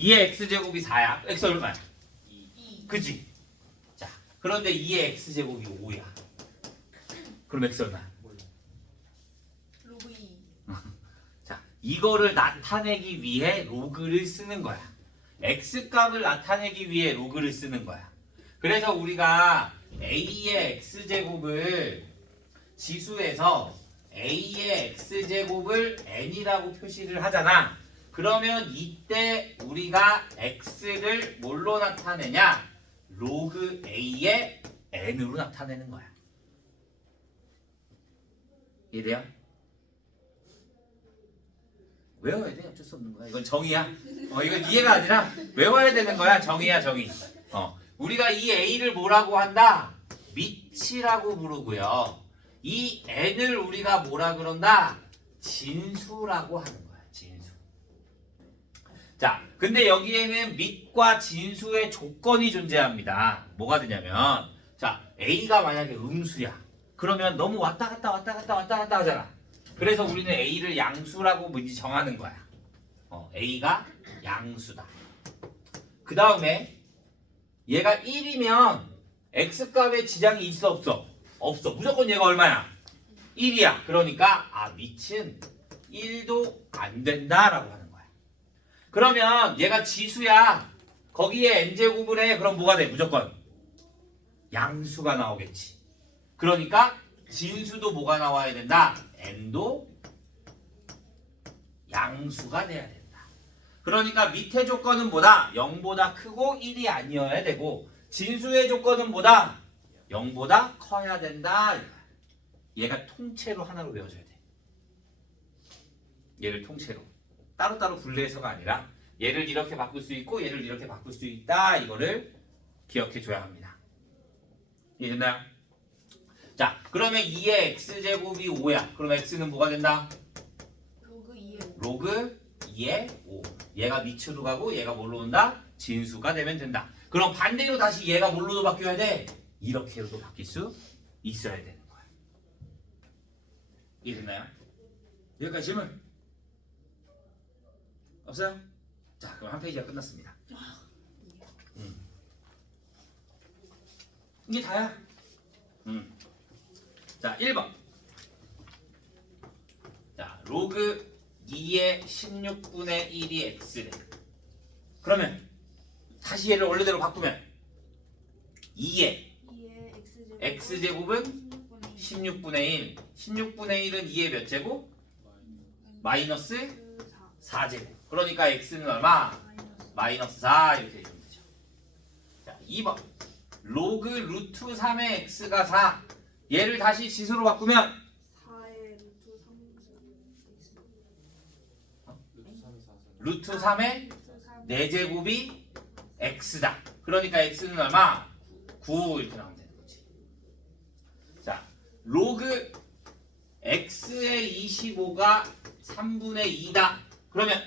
2의 x제곱이 4야. x 얼마야? 2. 그지? 자, 그런데 2의 x제곱이 5야. 그럼 x 얼마야? 로그 2. 자, 이거를 나타내기 위해 로그를 쓰는 거야. x값을 나타내기 위해 로그를 쓰는 거야. 그래서 우리가 a의 x제곱을 지수에서 a의 x제곱을 n이라고 표시를 하잖아. 그러면 이때 우리가 x를 뭘로 나타내냐? 로그 a의 n으로 나타내는 거야. 이해돼요? 외워야 돼. 어쩔 수 없는 거야. 이건 정의야. 이건 이해가 아니라 외워야 되는 거야. 정의야, 정의. 우리가 이 a를 뭐라고 한다? 미치라고 부르고요. 이 n을 우리가 뭐라 그런다? 진수라고 하는 거야. 진수. 자, 근데 여기에는 밑과 진수의 조건이 존재합니다. 뭐가 되냐면, 자, a가 만약에 음수야. 그러면 너무 왔다 갔다 하잖아. 그래서 우리는 a를 양수라고 뭐지 정하는 거야. a가 양수다. 그 다음에 얘가 1이면 x값에 지장이 있어 없어? 없어. 무조건 얘가 얼마야? 1이야. 그러니까 밑은 1도 안 된다라고 하는 거야. 그러면 얘가 지수야. 거기에 n제곱을 해. 그럼 뭐가 돼? 무조건 양수가 나오겠지. 그러니까 진수도 뭐가 나와야 된다? n도 양수가 돼야 된다. 그러니까 밑에 조건은 뭐다? 0보다 크고 1이 아니어야 되고 진수의 조건은 뭐다? 0보다 커야 된다. 얘가 통째로 하나로 외워져야 돼. 얘를 통째로. 따로따로 분리해서가 아니라 얘를 이렇게 바꿀 수 있고 얘를 이렇게 바꿀 수 있다. 이거를 기억해 줘야 합니다. 이해됐나요? 자, 그러면 2의 x제곱이 5야. 그럼 x는 뭐가 된다? 로그 2의 5. 로그 2의 5. 얘가 밑으로 가고 얘가 뭘로 온다? 진수가 되면 된다. 그럼 반대로 다시 얘가 뭘로도 바뀌어야 돼? 이렇게로도 바뀔 수 있어야 되는 거야. 이해됐나요? 여기까지 질문? 없어요? 자, 그럼 한 페이지가 끝났습니다. 이게 다야. 자, 1번. 자, 로그 2의 16분의 1이 x래. 그러면 다시 얘를 원래대로 바꾸면 2의 x제곱은 16분의 1. 16분의 1은 2의 몇 제곱? 마이너스 4제곱. 그러니까 x는 얼마? 마이너스 4 이렇게 해주면 되죠. 자, 2번. 로그 루트 3의 x가 4. 얘를 다시 지수로 바꾸면 4의 루트 3의 4제곱이 x다. 그러니까 x는 얼마? 9 이렇게 나오면 되는 거지. 자, 로그 x의 25가 3분의 2다. 그러면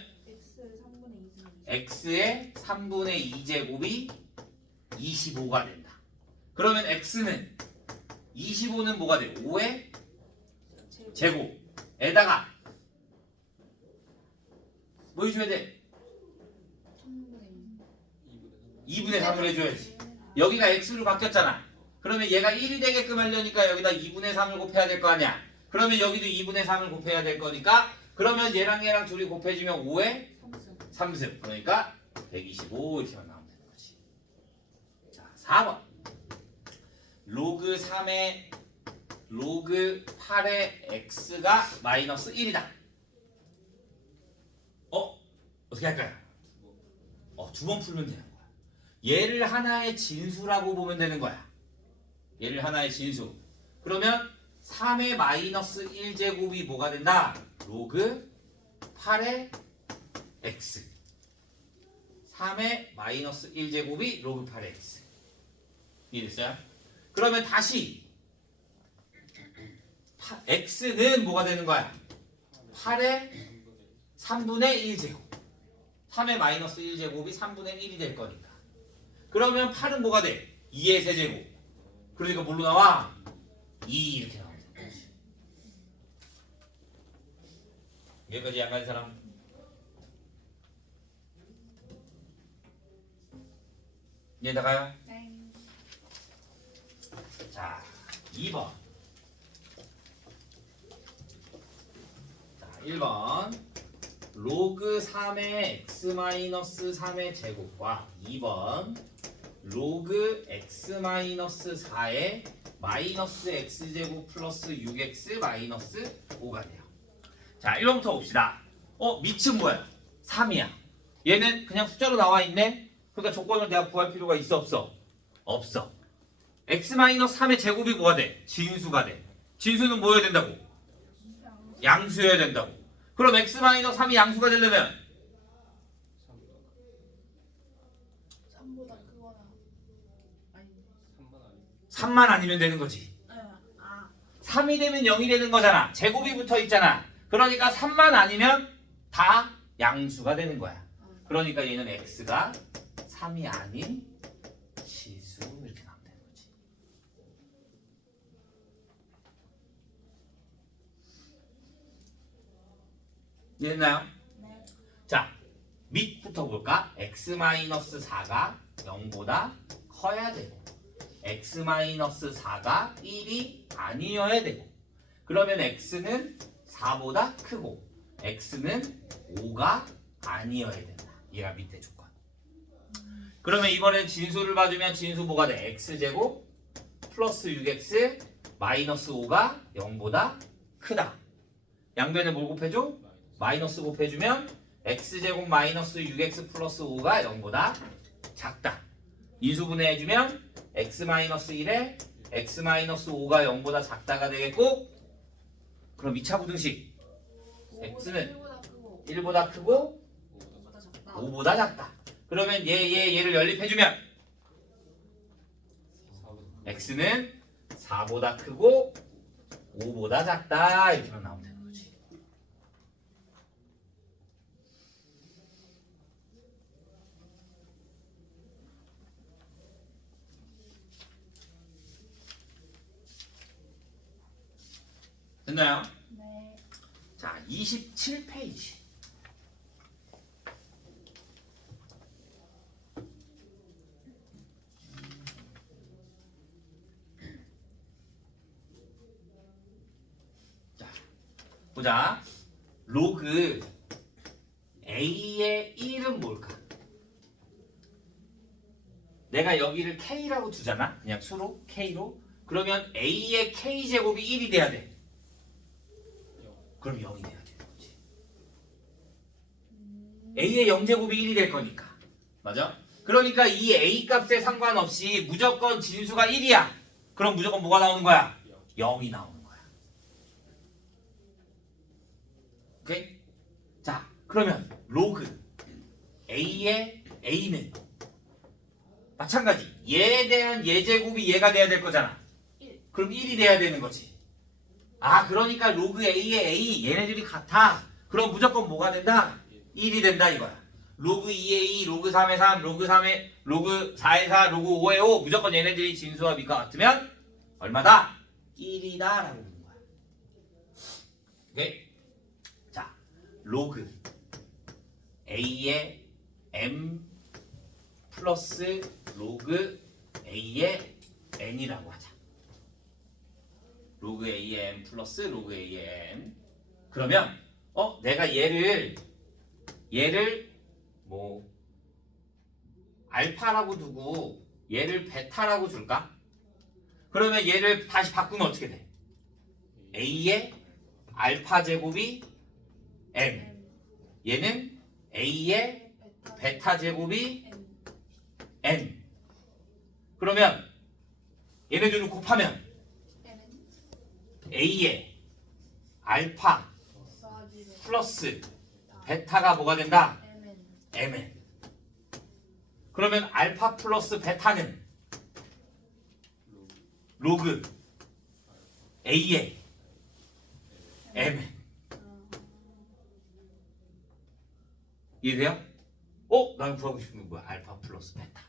x의 3분의 2제곱이 25가 된다. 그러면 x는 25는 뭐가 돼? 5의 제곱에다가 뭐 해줘야 돼? 2분의 3을 해줘야지. 여기가 x로 바뀌었잖아. 그러면 얘가 1이 되게끔 하려니까 여기다 2분의 3을 곱해야 될 거 아니야. 그러면 여기도 2분의 3을 곱해야 될 거니까 그러면 얘랑 둘이 곱해지면 5의 3승. 그러니까 125 이렇게만 나오면 되는 거지. 자, 4번. 로그 8의 x가 마이너스 1이다. 어떻게 할까요? 두 번 풀면 되는 거야. 얘를 하나의 진수라고 보면 되는 거야. 얘를 하나의 진수. 그러면 3의 마이너스 1제곱이 뭐가 된다? 로그 8의 x. 3의 마이너스 1제곱이 로그 8의 x. 이해됐어요? 그러면 다시 x는 뭐가 되는 거야? 8의 3분의 1제곱. 3의 마이너스 1제곱이 3분의 1이 될 거니까. 그러면 8은 뭐가 돼? 2의 세제곱. 그러니까 뭘로 나와? 2 이렇게 나오는 거지. 여기까지 안 가는 사람? 이해다가요? 네. 자, 2번. 자, 1번. 로그 3의 x-3의 제곱과 2번. 로그 x-4의 마이너스 x제곱 플러스 6x 마이너스 5가 돼요. 자, 1번부터 봅시다. 밑은 뭐야? 3이야. 얘는 그냥 숫자로 나와 있네? 그러니까 조건을 내가 구할 필요가 있어, 없어? 없어. x-3의 제곱이 뭐가 돼? 진수가 돼. 진수는 뭐여야 된다고? 양수여야 된다고. 그럼 x-3이 양수가 되려면 3보다 크거나 아니 3만 아니면 되는 거지. 아 3이 되면 0이 되는 거잖아. 제곱이 붙어 있잖아. 그러니까 3만 아니면 다 양수가 되는 거야. 그러니까 얘는 x가 3이 아닌 지수 이렇게 나오면 되는 거지. 이해됐나요? 네. 자, 밑부터 볼까? x-4가 0보다 커야 되고 x-4가 1이 아니어야 되고 그러면 x는 4보다 크고 x는 5가 아니어야 된다. 얘가 밑에 조건. 그러면 이번엔 진수를 봐주면 진수 뭐가 돼? x제곱 플러스 6x 마이너스 5가 0보다 크다. 양변에 뭘 곱해줘? 마이너스 곱해주면 x제곱 마이너스 6x 플러스 5가 0보다 작다. 인수분해해주면 x 마이너스 1에 x 마이너스 5가 0보다 작다가 되겠고 그럼 2차 부등식 x는 1보다 크고 5보다 작다. 그러면 얘를 연립해주면 x는 4보다 크고 5보다 작다. 이렇게만 나오면 되는 거지. 됐나요? 네. 자, 27페이지. 자, 보자. 로그 A의 1은 뭘까? 내가 여기를 K라고 두잖아. 그냥 수로 K로. 그러면 A의 K제곱이 1이 돼야 돼. 그럼 0이 돼야 되는 거지. A의 0제곱이 1이 될 거니까. 맞아? 그러니까 이 A 값에 상관없이 무조건 진수가 1이야. 그럼 무조건 뭐가 나오는 거야? 0이 나오는 거야. 오케이? 자, 그러면 로그 A의 A는 마찬가지. 얘에 대한 예제곱이 얘가 돼야 될 거잖아. 1. 그럼 1이 돼야 되는 거지. 아, 그러니까 로그 A의 A 얘네들이 같아. 그럼 무조건 뭐가 된다? 1이 된다 이거야. 로그 2의 2, 로그 3의 3, 로그 3의 로그 4의 4, 로그 5의 5 무조건 얘네들이 진수와 비가 같으면 얼마다? 1이다 라고 보는 거야. 오케이? 자, 로그 A의 M 플러스 로그 A의 N이라고 하자. 로그 A의 M 플러스 로그 A의 N. 그러면 내가 얘를 뭐 알파라고 두고 얘를 베타라고 줄까? 그러면 얘를 다시 바꾸면 어떻게 돼? A의 알파 제곱이 M. 얘는 A의 베타 제곱이 N. 그러면 얘네들을 곱하면 A의 알파 플러스 베타가 뭐가 된다? MN. 그러면 알파 플러스 베타는 로그 A의 MN. 이해돼요? 나는 구하고 싶은 게 뭐야? 알파 플러스 베타.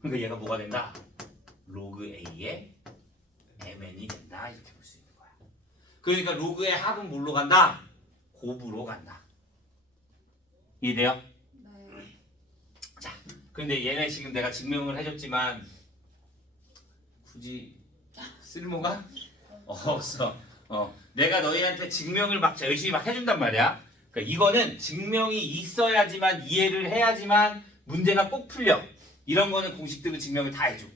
그러니까 얘가 뭐가 된다? 로그 A의 MN이 된다. 이렇게 볼 수 있는 거야. 그러니까 로그의 합은 뭘로 간다? 곱으로 간다. 이해돼요? 네. 자, 근데 얘네 지금 내가 증명을 해줬지만 굳이 쓸모가 없어. 내가 너희한테 증명을 막 열심히 막 해준단 말이야. 그러니까 이거는 증명이 있어야지만 이해를 해야지만 문제가 꼭 풀려. 이런 거는 공식들은 증명을 다 해줘.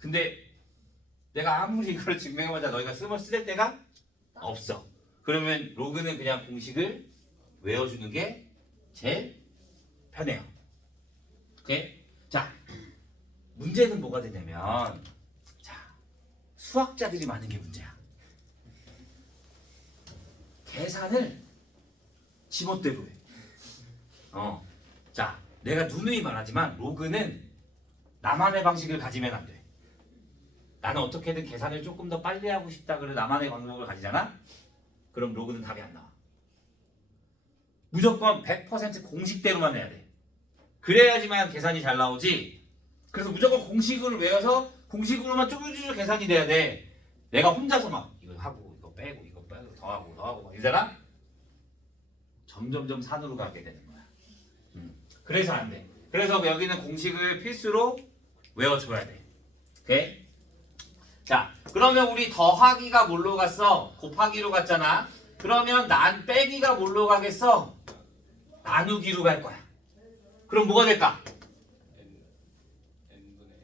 근데 내가 아무리 이걸 증명해보자 너희가 쓸 데가 없어. 그러면 로그는 그냥 공식을 외워주는 게 제일 편해요. 오케이? 자, 문제는 뭐가 되냐면 자, 수학자들이 많은 게 문제야. 계산을 지멋대로 해. 자, 내가 누누이 말하지만 로그는 나만의 방식을 가지면 안 돼. 나는 어떻게든 계산을 조금 더 빨리 하고 싶다 그래 나만의 방법을 가지잖아? 그럼 로그는 답이 안 나와. 무조건 100% 공식대로만 해야 돼. 그래야지만 계산이 잘 나오지. 그래서 무조건 공식을 외워서 공식으로만 쭈글쭈글 계산이 돼야 돼. 내가 혼자서 막 이거 하고 이거 빼고 더하고 막 이러잖아? 점점점 산으로 가게 되는 거야. 그래서 안 돼. 그래서 여기는 공식을 필수로 외워줘야 돼. 오케이? 자, 그러면 우리 더하기가 뭘로 갔어? 곱하기로 갔잖아. 그러면 빼기가 뭘로 가겠어? 나누기로 갈 거야. 그럼 뭐가 될까? n분의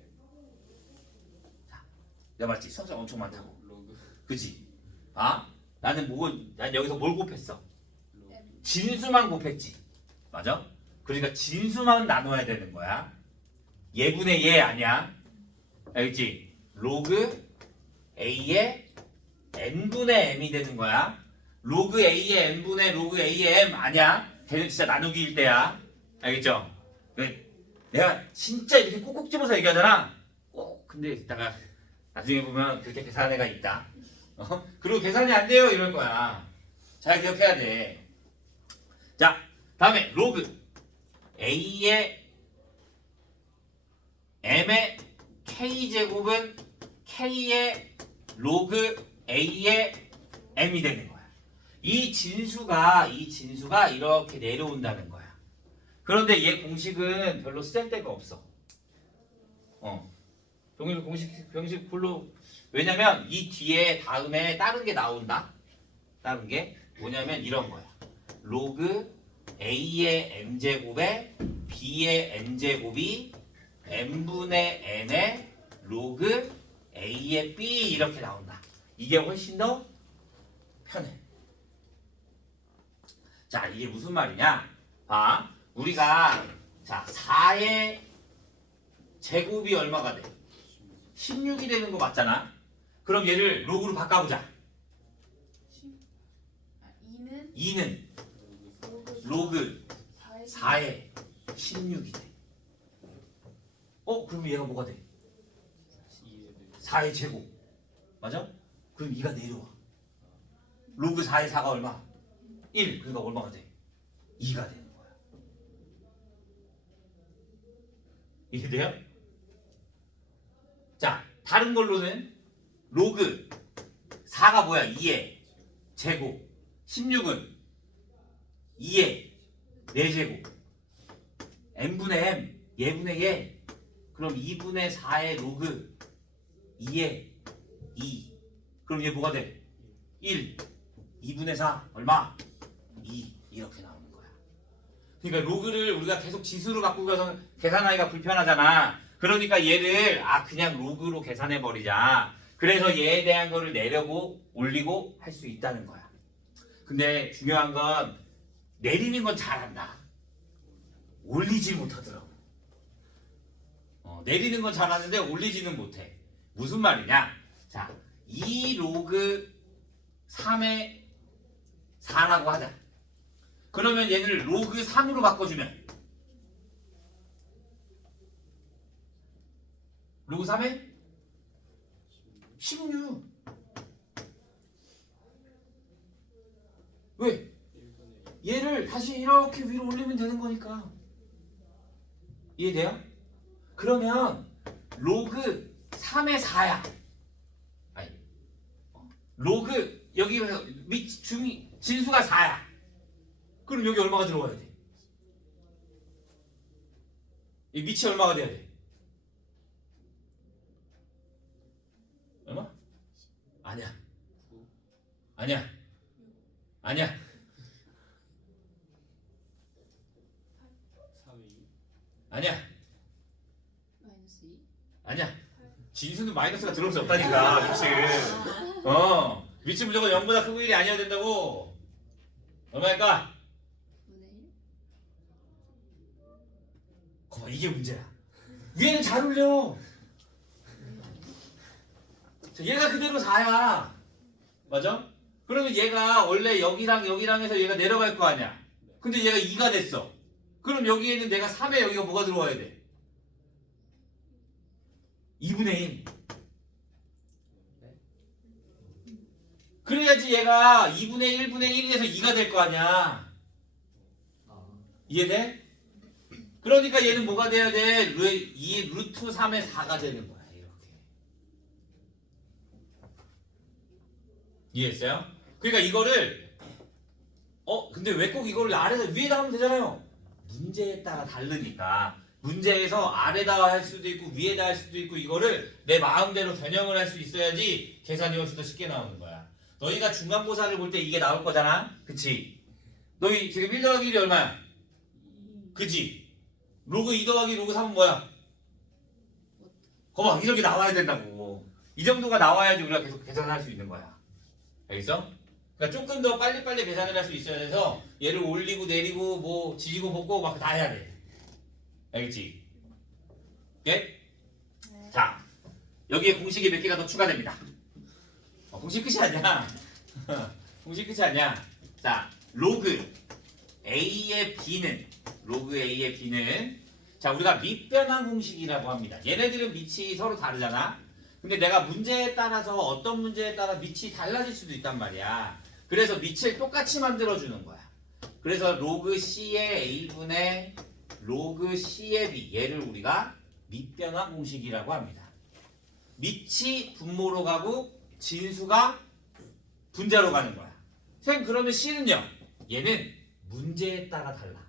내가 말했지 수학자 엄청 많다고. 로그 그치? 난 여기서 뭘 곱했어? 로그 진수만 곱했지. 맞아? 그러니까 진수만 나눠야 되는 거야. 얘분의 얘 아니야. 알겠지? 로그 A의 n분의 m이 되는 거야. 로그 A의 n분의 로그 A의 m 아니야. 걔는 진짜 나누기일 때야. 알겠죠? 내가 진짜 이렇게 꼭꼭 집어서 얘기하잖아. 근데 이따가 나중에 보면 그렇게 계산한 애가 있다. 그리고 계산이 안 돼요 이럴 거야. 잘 기억해야 돼. 자, 다음에 로그 A의 M의 K제곱은 K의 로그 A의 M이 되는 거야. 이 진수가 이렇게 내려온다는 거야. 그런데 얘 공식은 별로 쓸 데가 없어. 공식 별로. 왜냐면 이 뒤에 다음에 다른 게 나온다. 다른 게 뭐냐면 이런 거야. 로그 A의 M제곱에 B의 N제곱이 N분의 N의 로그 A의 B 이렇게 나온다. 이게 훨씬 더 편해. 자, 이게 무슨 말이냐? 봐. 우리가 4의 제곱이 얼마가 돼? 16이 되는 거 맞잖아? 그럼 얘를 로그로 바꿔보자. 2는 로그 4의 16이 돼. 그럼 얘가 뭐가 돼? 4의 제곱. 맞아? 그럼 2가 내려와. 로그 4의 4가 얼마? 1. 그러니까 얼마가 돼? 2가 되는 거야. 이해돼요? 자, 다른 걸로는 로그 4가 뭐야? 2의 제곱. 16은 2의 4제곱. n분의 m, 얘분의 얘. 그럼 2분의 4의 로그 2의 2. 그럼 얘 뭐가 돼? 1. 2분의 4 얼마? 2. 이렇게 나오는 거야. 그러니까 로그를 우리가 계속 지수로 바꾸고 가서 계산하기가 불편하잖아. 그러니까 얘를 그냥 로그로 계산해 버리자. 그래서 얘에 대한 거를 내려고 올리고 할 수 있다는 거야. 근데 중요한 건 내리는 건 잘한다. 올리지 못하더라고. 내리는 건 잘하는데 올리지는 못해. 무슨 말이냐? 자, 2 로그 3의 4라고 하자. 그러면 얘를 로그 3으로 바꿔주면 로그 3의 16. 왜? 얘를 다시 이렇게 위로 올리면 되는 거니까. 이해돼요? 그러면 로그 3의 4야. 아니, 로그 여기 밑 중이 진수가 4야. 그럼 여기 얼마가 들어가야 돼? 이 밑이 얼마가 돼야 돼? 얼마? 아니야. 아니야. 아니야. 3이 아니야. 마이너스 2. 아니야. 진수는 마이너스가 들어올 수 없다니까. 밑을. 밑이 무조건 0보다 크고 1이 아니어야 된다고. 얼마일까? 분의 1. 거봐, 이게 문제야. 위에는 잘 올려. 자, 얘가 그대로 4야. 맞아? 그러면 얘가 원래 여기랑 여기랑 해서 얘가 내려갈 거 아니야. 근데 얘가 2가 됐어. 그럼 여기에는 내가 3에 여기가 뭐가 들어와야 돼? 2분의 1. 그래야지 얘가 2분의 1분의 1이 돼서 2가 될 거 아니야. 이해돼? 그러니까 얘는 뭐가 돼야 돼? 이 루트 3의 4가 되는 거야. 이렇게. 이해했어요? 그러니까 이거를 근데 왜 꼭 이거를 아래다 위에다 하면 되잖아요. 문제에 따라 다르니까 문제에서 아래다 할 수도 있고 위에다 할 수도 있고 이거를 내 마음대로 변형을 할 수 있어야지 계산이 훨씬 더 쉽게 나오는 거야. 너희가 중간고사를 볼 때 이게 나올 거잖아. 그치? 너희 지금 1 더하기 1이 얼마야? 그지? 로그 2 더하기 로그 3은 뭐야? 거봐, 이렇게 나와야 된다고. 이 정도가 나와야지 우리가 계속 계산을 할 수 있는 거야. 알겠어? 그러니까 조금 더 빨리빨리 계산을 할 수 있어야 돼서 얘를 올리고 내리고 뭐 지지고 볶고 막 다 해야 돼. 알겠지? 오케이? 네. 자, 여기에 공식이 몇 개가 더 추가됩니다. 공식 끝이 아니야. 공식 끝이 아니야. 자, 로그 A의 B는 자, 우리가 밑변환 공식이라고 합니다. 얘네들은 밑이 서로 다르잖아. 근데 내가 문제에 따라서 어떤 문제에 따라 밑이 달라질 수도 있단 말이야. 그래서 밑을 똑같이 만들어주는 거야. 그래서 로그 C의 A분의 로그 C의 B, 얘를 우리가 밑변환 공식이라고 합니다. 밑이 분모로 가고 진수가 분자로 가는 거야. 선생님, 그러면 C는요? 얘는 문제에 따라 달라.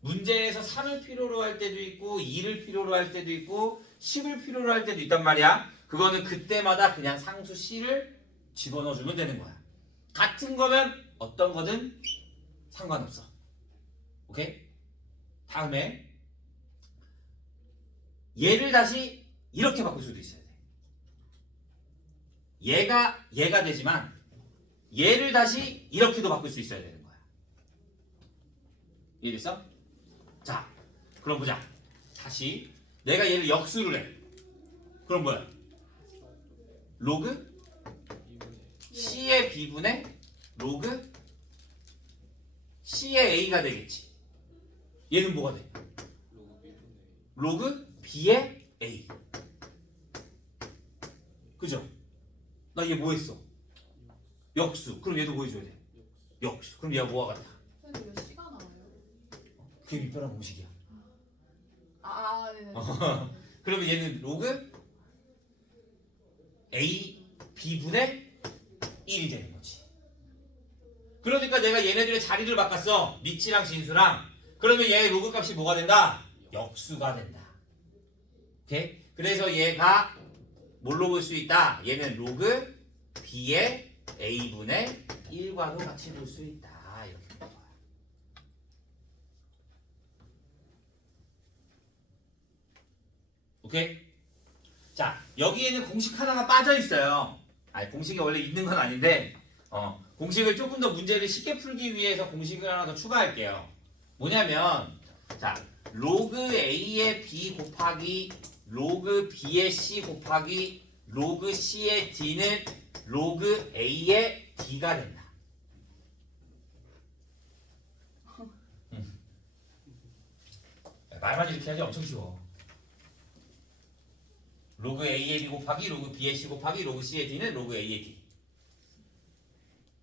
문제에서 3을 필요로 할 때도 있고 2를 필요로 할 때도 있고 10을 필요로 할 때도 있단 말이야. 그거는 그때마다 그냥 상수 C를 집어넣어주면 되는 거야. 같은 거면 어떤 거든 상관없어. 오케이? 다음에 얘를 다시 이렇게 바꿀 수도 있어야 돼. 얘가 되지만 얘를 다시 이렇게도 바꿀 수 있어야 되는 거야. 이해됐어? 자, 그럼 보자. 다시 내가 얘를 역수를 해. 그럼 뭐야? 로그 2분의 C의 B분의 로그 C의 A가 되겠지. 얘는 뭐가 돼? 로그 로그 B분의 B의 A. 그죠? 나 얘 뭐 했어? 역수. 그럼 얘도 뭐 해줘야 돼? 역수. 그럼 얘가 뭐가 같아? 선생님 몇 시간 나와요? 그게 밑변환 공식이야. 네네. 그러면 얘는 로그 A B분의 1이 되는 거지. 그러니까 내가 얘네들의 자리를 바꿨어. 밑이랑 진수랑. 그러면 얘의 로그 값이 뭐가 된다? 역수가 된다. 오케이? 그래서 얘가 뭘로 볼 수 있다? 얘는 로그 B의 A분의 1과도 같이 볼 수 있다. 이렇게 볼 거야. 오케이? 자, 여기에는 공식 하나가 빠져 있어요. 아니, 공식이 원래 있는 건 아닌데, 공식을 조금 더 문제를 쉽게 풀기 위해서 공식을 하나 더 추가할게요. 뭐냐면, 자, 로그 A의 B 곱하기 로그 B의 C 곱하기 로그 C의 D는 로그 A의 D가 된다. 말만 이렇게 하지 엄청 쉬워. 로그 A의 B 곱하기 로그 B의 C 곱하기 로그 C의 D는 로그 A의 D.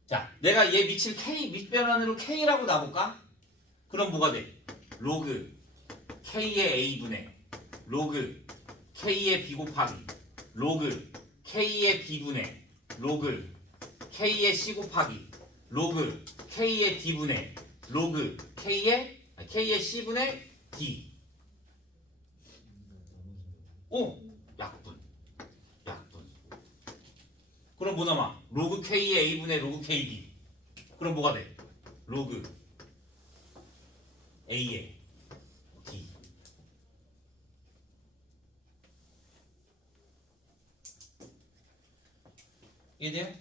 자, 내가 얘 밑을 K, 밑변환으로 K라고 놔볼까? 그럼 뭐가 돼? 로그 K의 A분의 로그 K의 B 곱하기 로그 K의 B분의 로그 K의 C 곱하기 로그 K의 D분의 로그 K의 C분의 D. 약분. 그럼 뭐 남아? 로그 K의 A분의 로그 KD. 그럼 뭐가 돼? 로그 A의 D. 이해돼요?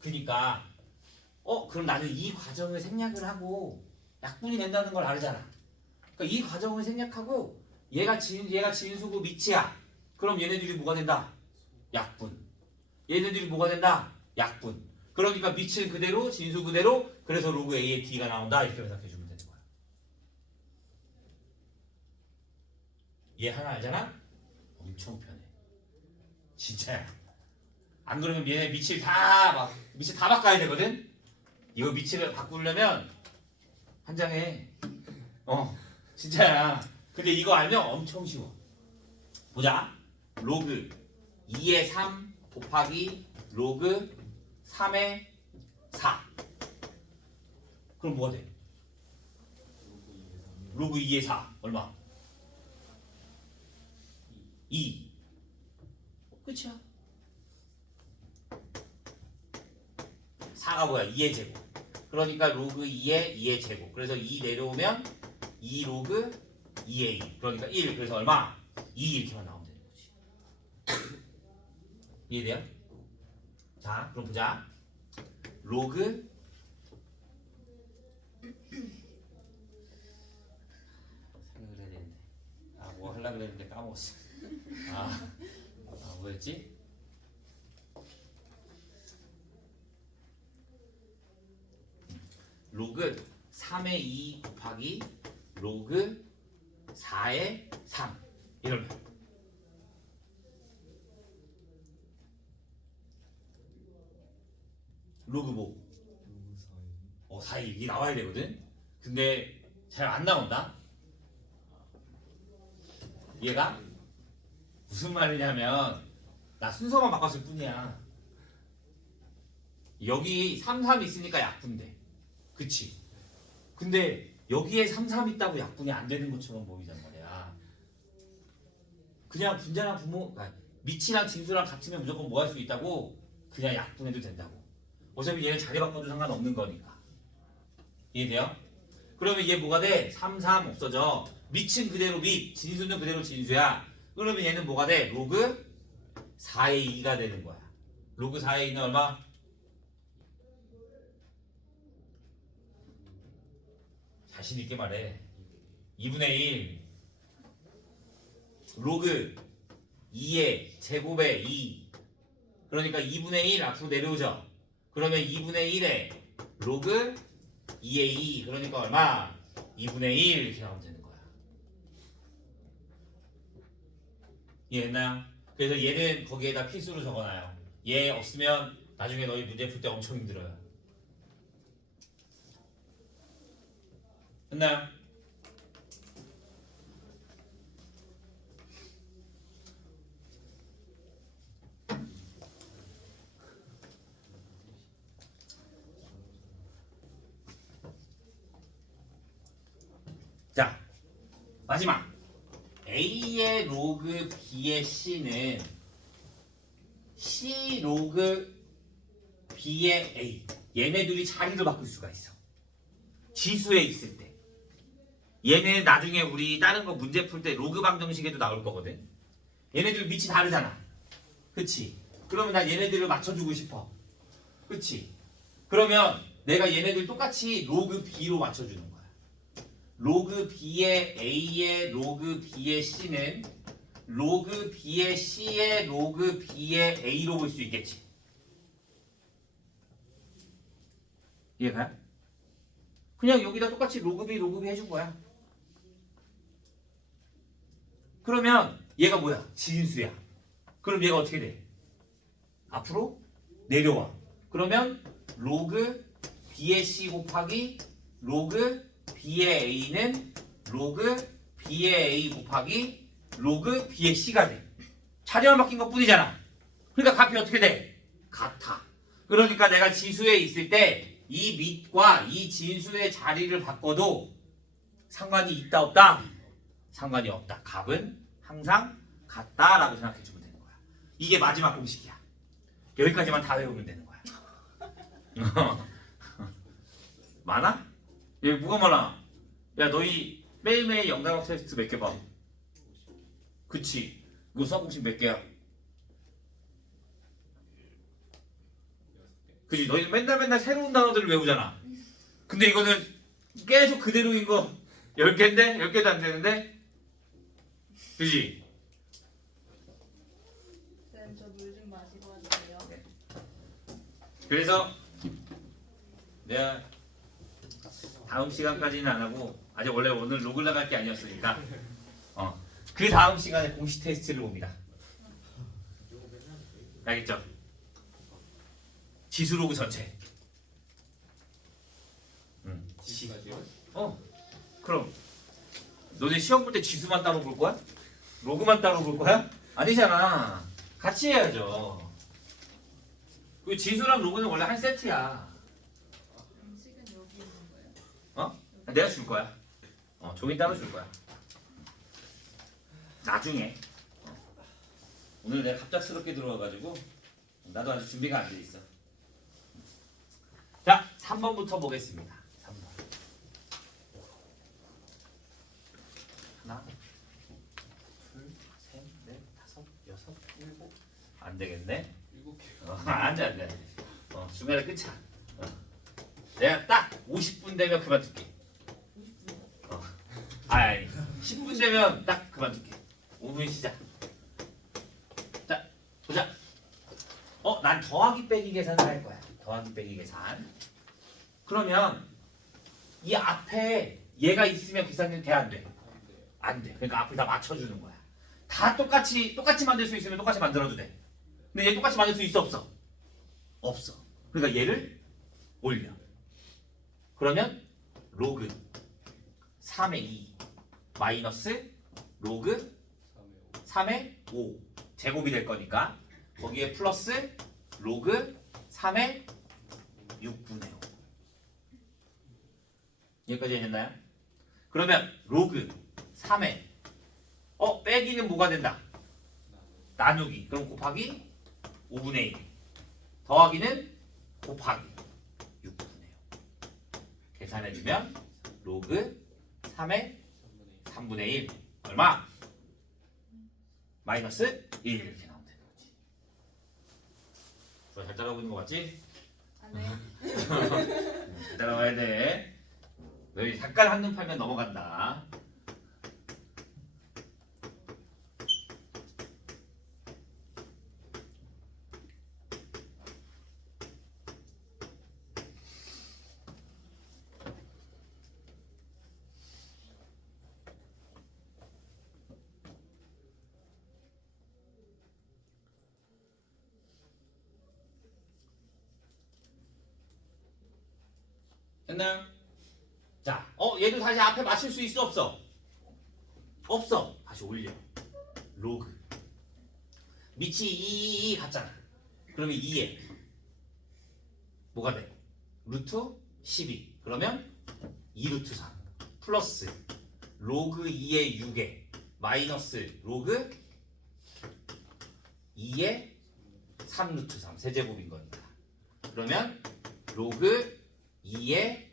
그니까 그럼 나는 이 과정을 생략을 하고 약분이 된다는 걸 알잖아. 그러니까 이 과정을 생략하고 얘가 진수고 밑이야. 그럼 얘네들이 뭐가 된다? 약분. 얘네들이 뭐가 된다? 약분. 그러니까 밑은 그대로 진수 그대로 그래서 로그 A의 D가 나온다. 이렇게 생각해 주면 되는 거야. 얘 하나 알잖아? 엄청 편해. 진짜야. 안 그러면 얘네 밑을 다 바꿔야 되거든? 이거 밑을 바꾸려면 한 장에 진짜야. 근데 이거 알면 엄청 쉬워. 보자. 로그 2의 3 곱하기 로그 3의 4. 그럼 뭐가 돼? 로그 2의 4 얼마? 2. 끝이야. 4가 뭐야? 2의 제곱. 그러니까 로그 2의 제곱. 그래서 2 내려오면 2 로그 2의 2. 그러니까 1. 그래서 얼마? 2 이렇게만 나오면 되는 거지. 이해돼요? 자, 그럼 보자. 로그 생각을 해야 되는데. 뭐 하려고 그랬는데 까먹었어. 뭐였지? 로그 3의 2 곱하기 로그 4의 3 이러면 로그 뭐? 4이 이게 나와야 되거든? 근데 잘 안 나온다? 얘가 무슨 말이냐면 나 순서만 바꿨을 뿐이야. 여기 3, 3 있으니까 약분돼. 그치? 근데 여기에 3, 3 있다고 약분이 안 되는 것처럼 보이단 말이야. 그냥 분자랑 부모, 밑이랑 진수랑 같으면 무조건 뭐 할 수 있다고? 그냥 약분해도 된다고. 어차피 얘는 자리 바꿔도 상관없는 거니까. 이해돼요? 그러면 얘 뭐가 돼? 3, 3 없어져. 밑은 그대로 밑, 진수는 그대로 진수야. 그러면 얘는 뭐가 돼? 로그 4의 2가 되는 거야. 로그 4의 2는 얼마? 자신 있게 말해. 2분의 1 로그 2의 제곱의 2. 그러니까 2분의 1 앞으로 내려오죠. 그러면 2분의 1에 로그 2의 2. 그러니까 얼마? 2분의 1 이렇게 나오면 되는 거야. 이해했나요? 그래서 얘는 거기에다 필수로 적어놔요. 얘 없으면 나중에 너희 문제 풀 때 엄청 힘들어요. 됐나요? 자, 마지막 A의 로그 B의 C는 C 로그 B의 A. 얘네들이 자리를 바꿀 수가 있어. 지수에 있을 때. 얘는 나중에 우리 다른 거 문제 풀 때 로그 방정식에도 나올 거거든. 얘네들 밑이 다르잖아. 그치? 그러면 난 얘네들을 맞춰주고 싶어. 그치? 그러면 내가 얘네들 똑같이 로그 B로 맞춰주는 거야. 로그 B의 A의 로그 B의 C는 로그 B의 C의 로그 B의 A로 볼 수 있겠지. 이해가요? 그냥 여기다 똑같이 로그 B 로그 B 해준 거야. 그러면 얘가 뭐야? 진수야. 그럼 얘가 어떻게 돼? 앞으로 내려와. 그러면 로그 B의 C 곱하기 로그 B의 A는 로그 B의 A 곱하기 로그 B의 C가 돼. 자리만 바뀐 것 뿐이잖아. 그러니까 값이 어떻게 돼? 같아. 그러니까 내가 지수에 있을 때 이 밑과 이 진수의 자리를 바꿔도 상관이 있다 없다? 상관이 없다. 값은 항상 같다라고 생각해 주면 되는 거야. 이게 마지막 공식이야. 여기까지만 다 외우면 되는 거야. 많아? 여기 뭐가 많아? 야 너희 매일매일 영단어 테스트 몇 개 봐? 그치? 이거 수학 공식 몇 개야? 그치? 너희는 맨날 새로운 단어들을 외우잖아. 근데 이거는 계속 그대로인 거 10개인데? 10개도 안 되는데? 그치? 쌤, 저 물 좀 마시고 와도 돼요? 그래서 내가 다음 시간까지는 안 하고 아직 원래 오늘 로그 나갈 게 아니었으니까 그 다음 시간에 공식 테스트를 봅니다. 알겠죠? 지수 로그 전체. 그럼 너네 시험 볼 때 지수만 따로 볼 거야? 로그만 따로 볼 거야? 아니잖아. 같이 해야죠. 그 지수랑 로그는 원래 한 세트야. 음식은 여기 있는 거예요? 내가 줄 거야. 종이 따로 줄 거야. 나중에. 오늘 내가 갑작스럽게 들어와가지고 나도 아직 준비가 안 돼 있어. 자, 3번부터 보겠습니다. 3번. 하나, 둘, 셋, 넷, 다섯, 여섯, 일곱. 안 되겠네. 안 돼, 안 돼. 중간에 끊자. 내가 딱 50분 되면 그만둘게. 아니 10분 되면 딱 그만둘게. 5분 시작. 자 보자. 난 더하기 빼기 계산을 할 거야. 더하기 빼기 계산. 그러면 이 앞에 얘가 있으면 계산이 돼 안 돼? 안 돼. 그러니까 앞을 다 맞춰주는 거야. 다 똑같이 만들 수 있으면 똑같이 만들어도 돼. 근데 얘 똑같이 만들 수 있어 없어? 없어. 그러니까 얘를 올려. 그러면 로그 3의 2 마이너스 로그 3의 5 제곱이 될 거니까 거기에 플러스 로그 3의 6분의 5 여기까지 됐나요? 그러면 로그 3의 빼기는 뭐가 된다? 나누기. 그럼 곱하기 5분의 1 더하기는 곱하기 6분의 5 계산해주면 로그 3의 3분의 1 얼마? 마이너스 1 이렇게 나오면 되는 거지. 좋아, 잘 따라오고 있는 거 맞지? 네. 잘 따라와야 돼. 너희 잠깐 한눈 팔면 넘어간다. 됐나요? 자, 얘도 다시 앞에 맞출 수 있어 없어? 없어. 다시 올려. 로그. 밑이 2 같잖아. 그러면 2에 뭐가 돼? 루트 12. 그러면 2 루트 3 플러스 로그 2의 6에 마이너스 로그 2의 3 루트 3 세제곱인 거니까. 그러면 로그 2의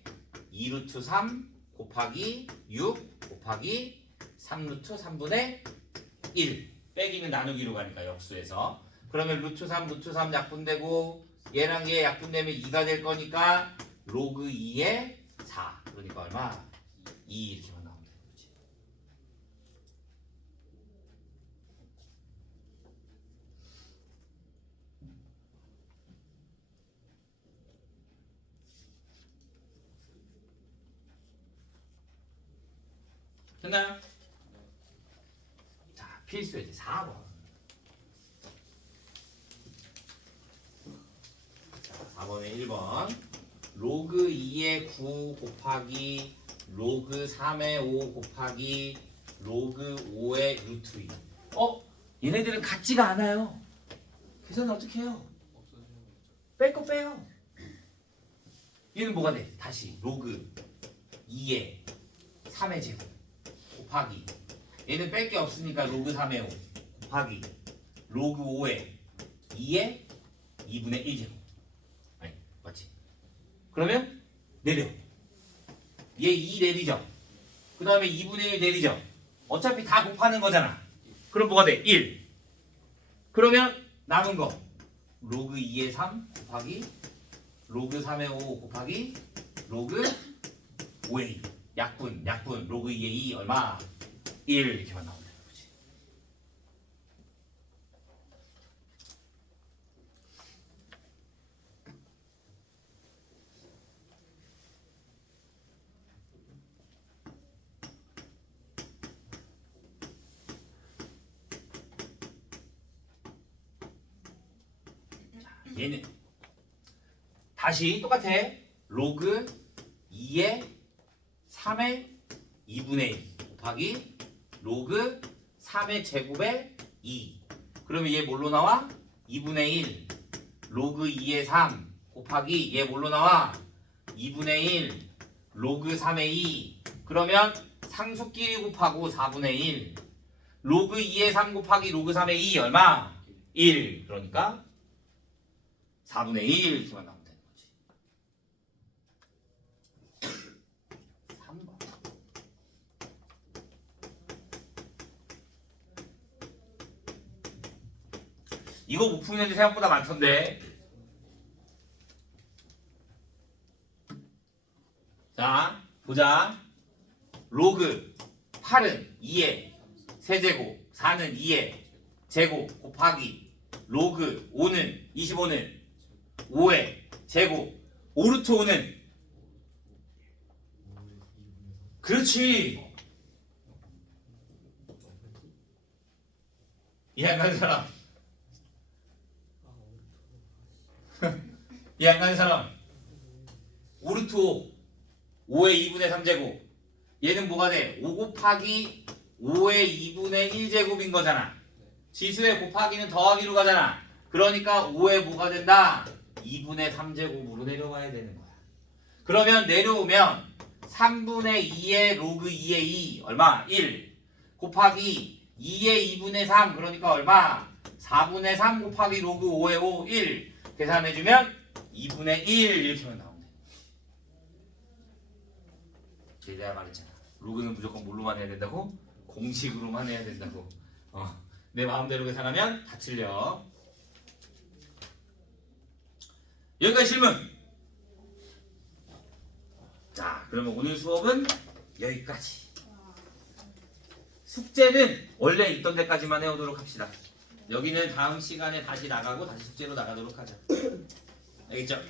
2 루트 3 곱하기 6 곱하기 3 루트 3분의 1 빼기는 나누기로 가니까 역수에서 그러면 루트 3 루트 3 약분되고 얘랑 얘 약분되면 2가 될 거니까 로그 2의 4 그러니까 얼마? 2 이렇게만 나오면 되는 거지. 됐나요? 자, 필수예지 4번. 4번에 1번 로그 2의 9 곱하기 로그 3의 5 곱하기 로그 5의 루트 2. 얘네들은 같지가 않아요. 계산 어떻게 해요? 뺄 거 빼요. 얘는 뭐가 돼? 다시 로그 2의 3의 제곱 곱하기 얘는 뺄 게 없으니까 로그 3의 5 곱하기 로그 5의 2의 2분의 1제곱. 아니 맞지? 그러면 내려. 얘 2 내리죠. 그 다음에 2분의 1 내리죠. 어차피 다 곱하는 거잖아. 그럼 뭐가 돼? 1. 그러면 남은 거 로그 2의 3 곱하기 로그 3의 5 곱하기 로그 5의 2. 약분 로그 2의 2 얼마? 1 이렇게만 나오면 되는 거지. 자, 얘는 다시 똑같아. 로그 2의 3의 2분의 1 곱하기 로그 3의 제곱의 2. 그러면 얘 뭘로 나와? 2분의 1 로그 2의 3 곱하기 얘 뭘로 나와? 2분의 1 로그 3의 2. 그러면 상수끼리 곱하고 4분의 1 로그 2의 3 곱하기 로그 3의 2 얼마? 1. 그러니까 4분의 1 이렇게만 나오면 되는 거지. 3번. 이거 못 푸는 애들 생각보다 많던데. 자, 보자. 로그 8은 2의 세제곱, 4는 2의 제곱 곱하기 로그 5는 25는 5의 제곱, 오르트 5는 그렇지. 이해 안 가는 사람. 이해 안 가는 사람. 오르트 5 5의 2분의 3제곱. 얘는 뭐가 돼? 5 곱하기 5의 2분의 1제곱인 거잖아. 지수의 곱하기는 더하기로 가잖아. 그러니까 5의 뭐가 된다? 2분의 3제곱으로 내려와야 되는 거야. 그러면 내려오면 3분의 2의 로그 2의 2 얼마? 1 곱하기 2의 2분의 3 그러니까 얼마? 4분의 3 곱하기 로그 5의 5 1 계산해주면 2분의 1 이렇게만 나오면 돼. 내가 말했잖아. 로그는 무조건 뭘로만 해야 된다고? 공식으로만 해야 된다고. 내 마음대로 계산하면 다 틀려. 여기까지 질문. 자, 그러면 오늘 수업은 여기까지. 숙제는 원래 있던 데까지만 해오도록 합시다. 여기는 다음 시간에 다시 나가고 다시 숙제로 나가도록 하자. 알겠죠?